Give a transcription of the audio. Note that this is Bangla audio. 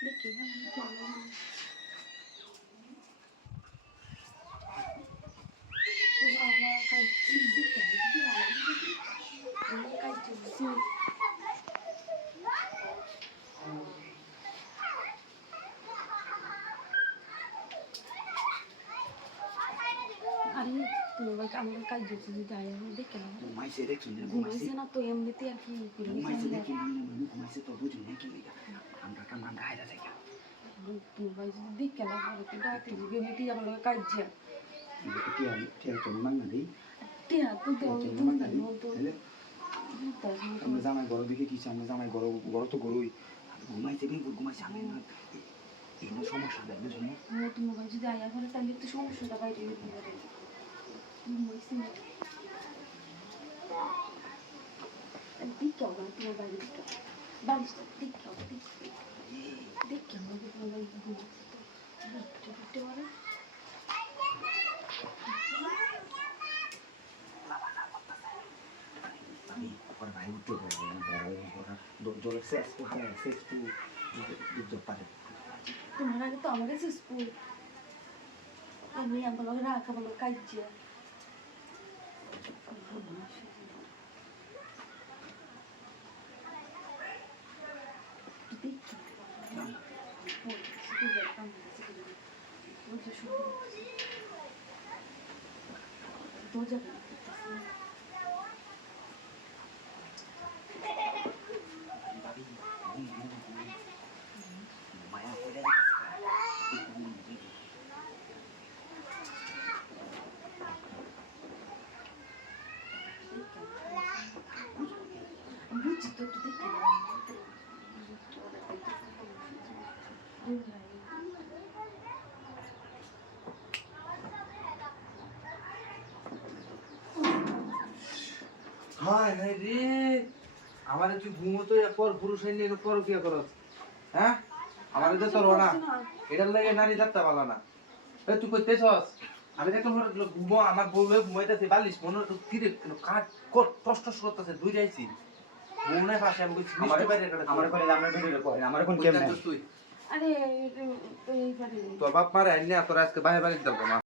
দেখি আরে তোমার আমার কাজ দিচ্ছে যদি আয় দেখে না ঘুমাইছে দেখছুন ঘুমাইছে না তো এমনিতে আর কি ঘুমাইছে দেখি ঘুমাইছে তো বুঝুন নাকি আমরা কাম আমরা হাইরা থাকি তোমার ভাই যদি দেখে না পরে তো রাতে যদি এমনিতে আমার কাজ যা টিয়া চল মাংনা দেই টিয়া তো দাও তুমি না তো আমরা জামাই গরু দেখে কি আমরা জামাই গরু তো গরুই ঘুমাইছে কি ঘুমাইছে আমি না এই সমস্যা দেয় বুঝুন না তোমার ভাই যদি আয়া করে তাহলে তো সমস্যাটা বাইরে হতে পারে ঘুমাইছে না দেখে হবে না তোমার বাইরে দেখে বালিশটা দেখে হবে দেখে হবে তোমার ভাই ঘুমাইছে তো ঢুকতে পারে ওরা ভাই উঠতে পারবে ওরা জলের শেষ টু দিতে পারে তোমার আগে তো আমাকে স্কুল আমি আমার রাখা আমার কাজ যা দরজা মায়া হয়ে বুঝছি তো একটু দেখতে হায় হায় রে আমারে তুই ঘুমোতো পর পুরুষ আইনি পর কি করছ হ্যাঁ আমারে তো তোর না এটার লাগে নারী যাত্রা পালা না এ তুই কইতেছস আমি দেখলাম ঘুমো আমার বউ ঘুমাইতেছে বালিশ মনে কি রে কাট কষ্ট করতেছে দুই যাইছি মনে পাশে আমি কইছি মিষ্টি বাইরে আমার করে আমরা ভিডিও করে আমার কোন কেমন আরে এই পারে তোর বাপ মারে আইনি তোর আজকে বাইরে বাড়ি দাও না